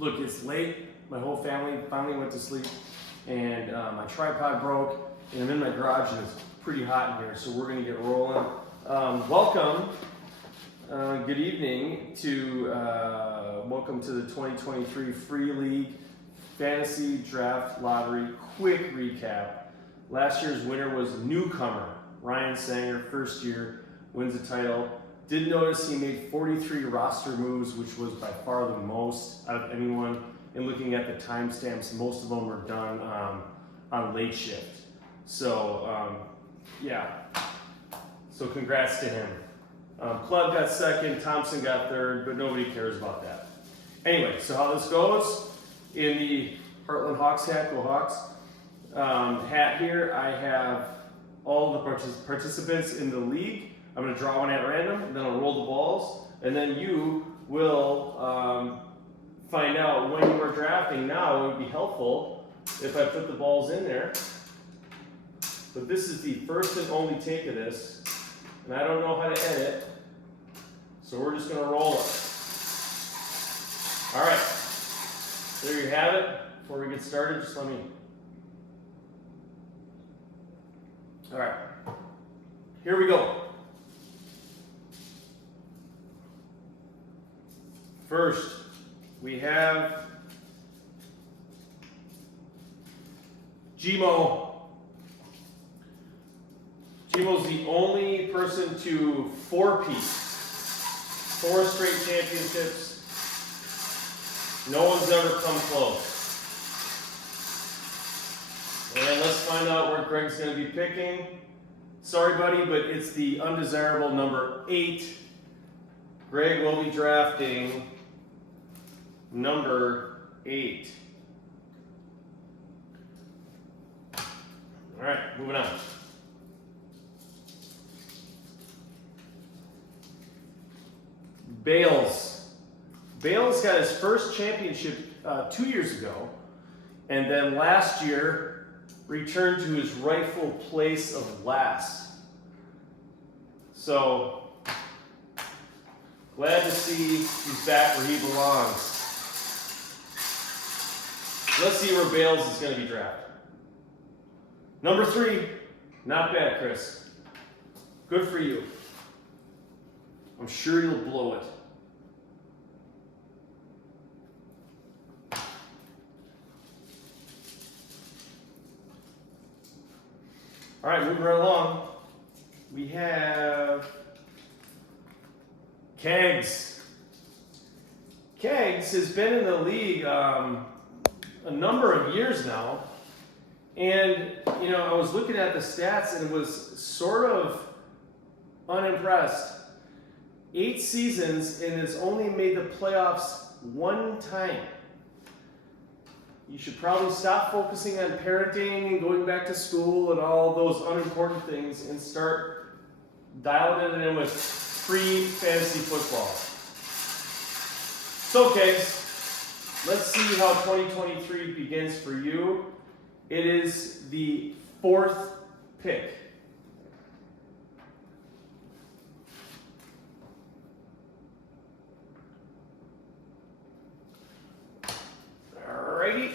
Look, it's late. My whole family finally went to sleep, and my tripod broke, and I'm in my garage, and it's pretty hot in here, so we're gonna get rolling. Welcome. Good evening welcome to the 2023 Free League Fantasy Draft Lottery quick recap. Last year's winner was newcomer Ryan Sanger, first year, wins the title. Did notice he made 43 roster moves, which was by far the most out of anyone. And looking at the timestamps, most of them were done on late shift. So yeah, so congrats to him. Club got second, Thompson got third, but nobody cares about that. Anyway, so how this goes, in the Heartland Hawks hat, go Hawks, hat here, I have all the participants in the league. I'm going to draw one at random, and then I'll roll the balls, and then you will find out when you are drafting. Now, it would be helpful if I put the balls in there, but this is the first and only take of this, and I don't know how to edit, so we're just going to roll it. All right, there you have it. Before we get started, just let me... All right, here we go. First, we have Gmo. Gmo's the only person to four-peat, 4 straight championships. No one's ever come close. And let's find out where Greg's going to be picking. Sorry, buddy, but it's the undesirable number 8. Greg will be drafting number 8. All right, moving on. Bales. Bales got his first championship 2 years ago, and then last year returned to his rightful place of last. So, glad to see he's back where he belongs. Let's see where Bales is going to be drafted. Number 3, not bad, Chris. Good for you. I'm sure you'll blow it. All right, moving right along. We have Kegs. Kegs has been in the league a number of years now. And, you know, I was looking at the stats and was sort of unimpressed. 8 seasons and has only made the playoffs 1 time. You should probably stop focusing on parenting and going back to school and all those unimportant things and start dialing it in with free fantasy football. So, Kegs, let's see how 2023 begins for you. It is the 4th pick. Alrighty.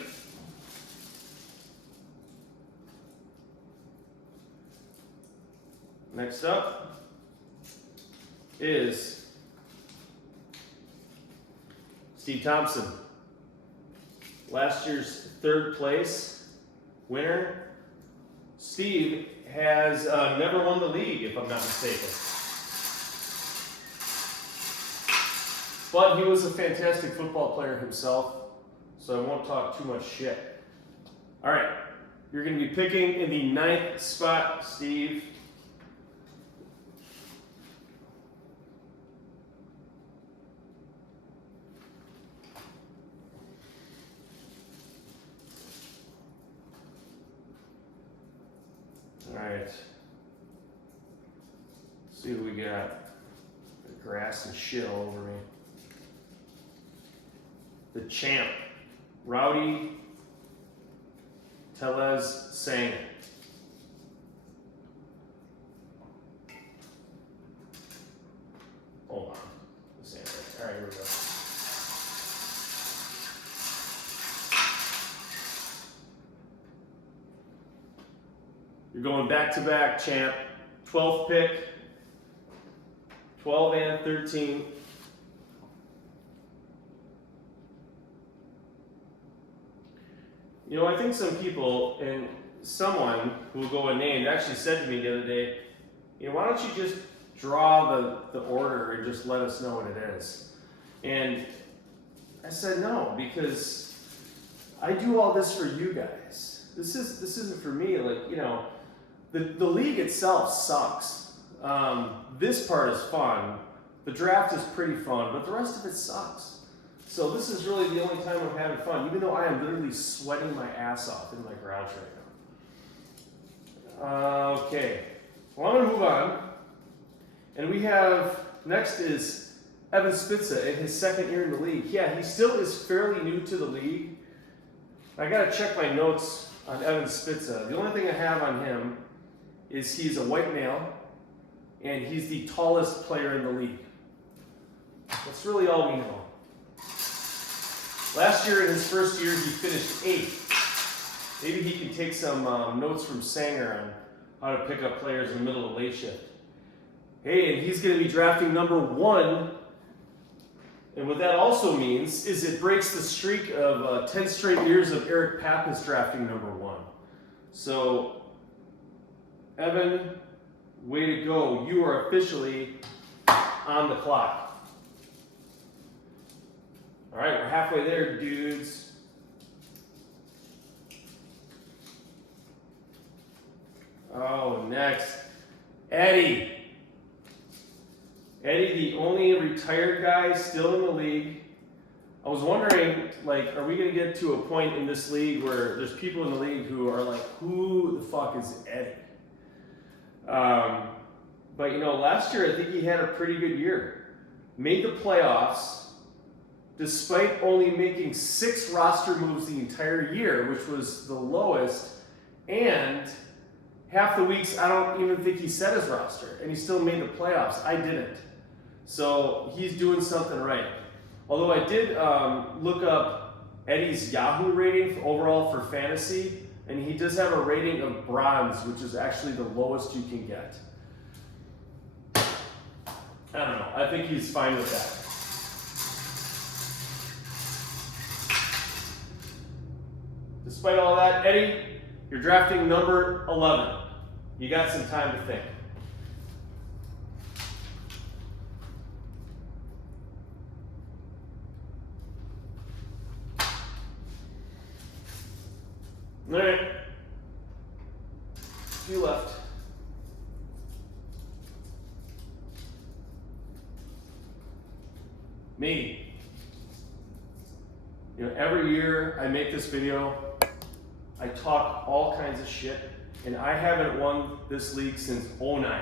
Next up is Steve Thompson. Last year's 3rd place winner. Steve has never won the league, if I'm not mistaken. But he was a fantastic football player himself, so I won't talk too much shit. All right, you're going to be picking in the 9th spot, Steve. All right. Let's see what we got. The grass and shit all over me. The champ, Rowdy Tellez Sang. Hold on. All right, here we go. You're going back-to-back champ, 12th pick, 12 and 13. You know, I think some people, and someone who will go unnamed actually said to me the other day, you know, why don't you just draw the order and just let us know what it is? And I said no, because I do all this for you guys. This isn't for me. Like, you know, the league itself sucks. This part is fun. The draft is pretty fun, but the rest of it sucks. So this is really the only time I'm having fun, even though I am literally sweating my ass off in my garage right now. Okay, well, I'm gonna move on. And we have, next is Evan Spitza in his second year in the league. Yeah, he still is fairly new to the league. I gotta check my notes on Evan Spitza. The only thing I have on him is he's a white male and he's the tallest player in the league. That's really all we know. Last year, in his first year, he finished 8th. Maybe he can take some notes from Sanger on how to pick up players in the middle of late shift. Hey, and he's going to be drafting number 1. And what that also means is it breaks the streak of 10 straight years of Eric Pappas drafting number 1. So, Evan, way to go. You are officially on the clock. All right, we're halfway there, dudes. Oh, next, Eddie. Eddie, the only retired guy still in the league. I was wondering, like, are we going to get to a point in this league where there's people in the league who are like, who the fuck is Eddie? But, you know, last year I think he had a pretty good year. Made the playoffs, despite only making 6 roster moves the entire year, which was the lowest, and half the weeks I don't even think he set his roster, and he still made the playoffs. I didn't. So he's doing something right. Although I did look up Eddie's Yahoo rating overall for fantasy, and he does have a rating of bronze, which is actually the lowest you can get. I don't know. I think he's fine with that. Despite all that, Eddie, you're drafting number 11. You got some time to think. All right. A few left. Me. You know, every year I make this video, I talk all kinds of shit, and I haven't won this league since 2009.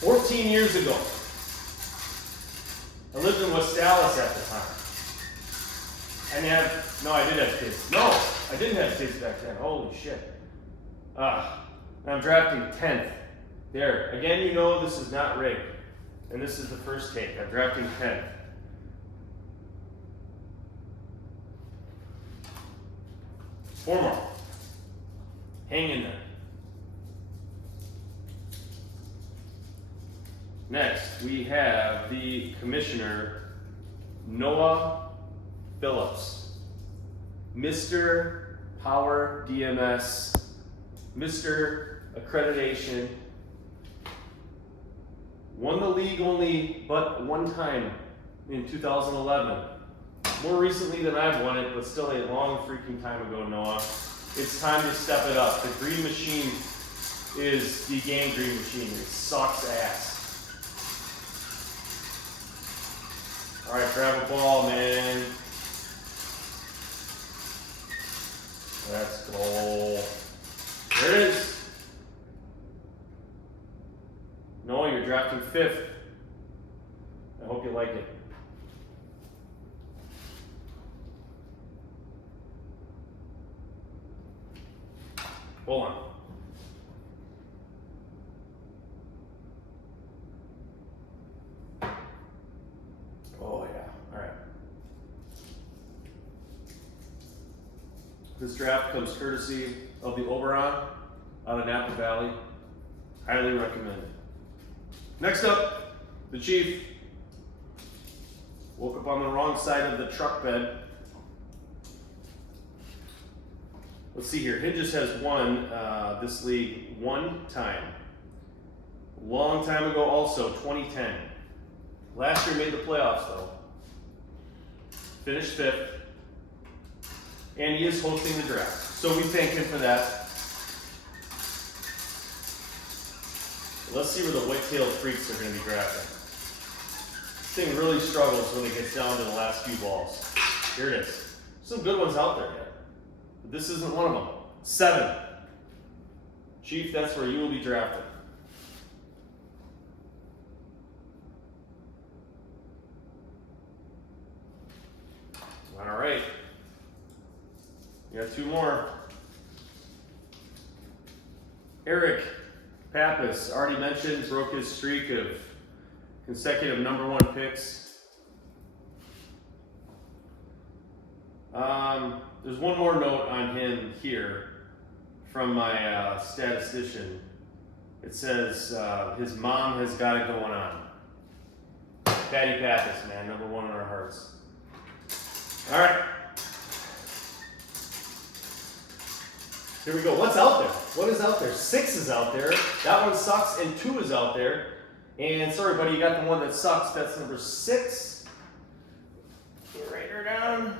14 years ago. I lived in West Dallas at the time. I did have kids. No, I didn't have kids back then. Holy shit. I'm drafting 10th. There. Again, you know this is not rigged. And this is the first take. I'm drafting 10th. Four more. Hang in there. Next, we have the commissioner, Noah Phillips. Mr. Power DMS, Mr. Accreditation. Won the league only but one time in 2011. More recently than I've won it, but still a long freaking time ago, Noah. It's time to step it up. The green machine is the game green machine. It sucks ass. All right, grab a ball, man. Let's go. There it is. Noah, you're drafting 5th. I hope you like it. Hold on. Oh yeah, all right. This draft comes courtesy of the Oberon. out of Napa Valley. Highly recommend. Next up, the Chief. Woke up on the wrong side of the truck bed. Let's see here. Hinges has won this league one time. Long time ago also, 2010. Last year made the playoffs though. Finished 5th. And he is hosting the draft. So we thank him for that. Let's see where the white-tailed freaks are going to be drafted. This thing really struggles when it gets down to the last few balls. Here it is. Some good ones out there yet. But this isn't one of them. 7. Chief, that's where you will be drafted. All right. You got 2 more. Eric Pappas, already mentioned, broke his streak of consecutive #1 picks. There's one more note on him here from my statistician. It says his mom has got it going on. Patty Pappas, man, #1 in our hearts. All right. Here we go. What's out there? What is out there? 6 is out there. That one sucks, and 2 is out there. And sorry, buddy, you got the one that sucks. That's number 6. Write her down.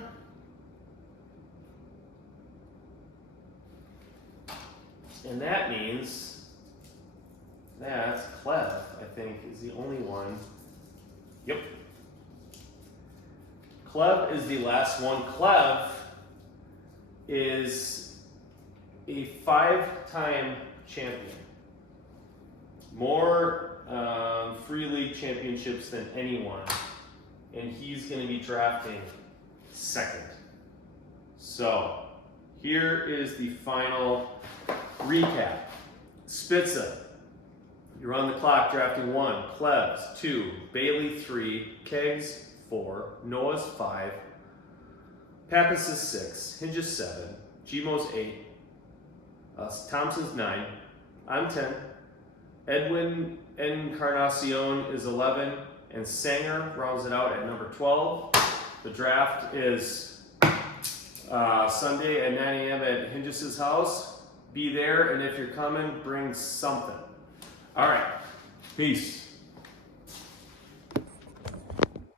And that means that Clev, I think, is the only one. Yep. Clev is the last one. Clev is a 5-time champion. More free league championships than anyone. And he's going to be drafting 2nd. So, here is the final recap. Spitza, you're on the clock drafting 1. Klebs, 2. Bailey, 3. Kegs, 4. Noah's 5. Pappas is 6. Hinges 7. Gmo's 8. Thompson's 9. I'm 10. Edwin Encarnacion is 11. And Sanger rounds it out at number 12. The draft is Sunday at 9 a.m. at Hinges' house. Be there, and if you're coming, bring something. All right. Peace.